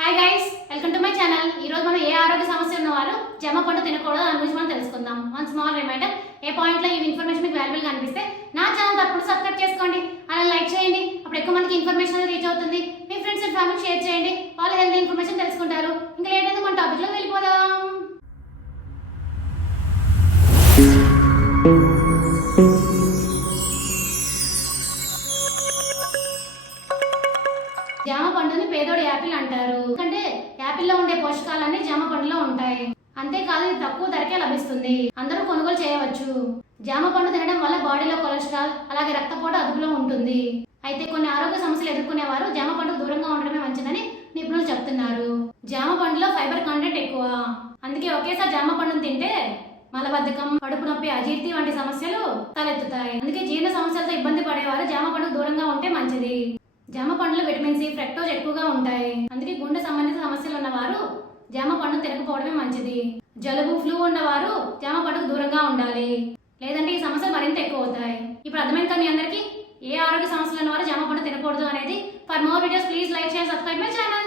Hi guys, welcome to my channel. ఈ రోజు మనం ఏ ఆరోగ్య సమస్య ఉన్న వాళ్ళు జామ పండు తినకూడదు దాని గురించి మనం తెలుసుకుందాం. వన్ స్మాల్ రిమైండర్, ఏ పాయింట్లో ఈ ఇన్ఫర్మేషన్ మీకు వాల్యుబుల్ గా అనిపిస్తే నా ఛానల్ తప్పకుండా సబ్స్క్రైబ్ చేసుకోండి, అలా లైక్ చేయండి. అప్పుడు ఎక్కువ మందికి ఇన్ఫర్మేషన్ అనేది రీచ్ అవుతుంది. మీ ఫ్రెండ్స్ అండ్ ఫ్యామిలీ షేర్ చేయండి, వాళ్ళు హెల్తీ ఇన్ఫర్మేషన్ తెలుసుకుంటారు. ఇంకా లేట్ అయితే మన టాపిక్ లో వెళ్ళిపోదాం. జామ పండుని పేదోడి యాపిల్ అంటారు, ఎందుకంటే యాపిల్లో ఉండే పోషకాలన్నీ జామ పండులో ఉంటాయి. అంతేకాదు ఇది తక్కువ ధరకే లభిస్తుంది, అందరూ కొనుగోలు చేయవచ్చు. జామ పండు తినడం వల్ల బాడీలో కొలెస్ట్రాల్ అలాగే రక్తపోటు అదుపులో ఉంటుంది. అయితే కొన్ని ఆరోగ్య సమస్యలు ఎదుర్కొనే వారు జామ పండుకు దూరంగా ఉండడమే మంచిదని నిపుణులు చెప్తున్నారు. జామ పండులో ఫైబర్ కంటెంట్ ఎక్కువ, అందుకే ఒకేసారి జామ పండును తింటే మలబద్ధకం, కడుపు నొప్పి, అజీర్తి వంటి సమస్యలు తలెత్తుతాయి. అందుకే జీర్ణ సమస్యలతో ఇబ్బంది పడేవారు జామ పండుకు దూరంగా ఉంటే మంచిది. జామ పండులో విటమిన్ సి, ఫ్రక్టోజ్ ఎక్కువగా ఉంటాయి, అందుకే గుండె సంబంధిత సమస్యలు ఉన్నవారు జామ పండు తినకపోవడమే మంచిది. జలుబు, ఫ్లూ ఉన్నవారు జామ పండుకు దూరంగా ఉండాలి, లేదంటే ఈ సమస్యలు మరింత ఎక్కువ అవుతాయి. ఇప్పుడు అర్థమైంది మీ అందరికీ ఏ ఆరోగ్య సమస్యలు ఉన్నవారు జామ పండు తినకూడదు అనేది. For more videos please like, share, subscribe my channel.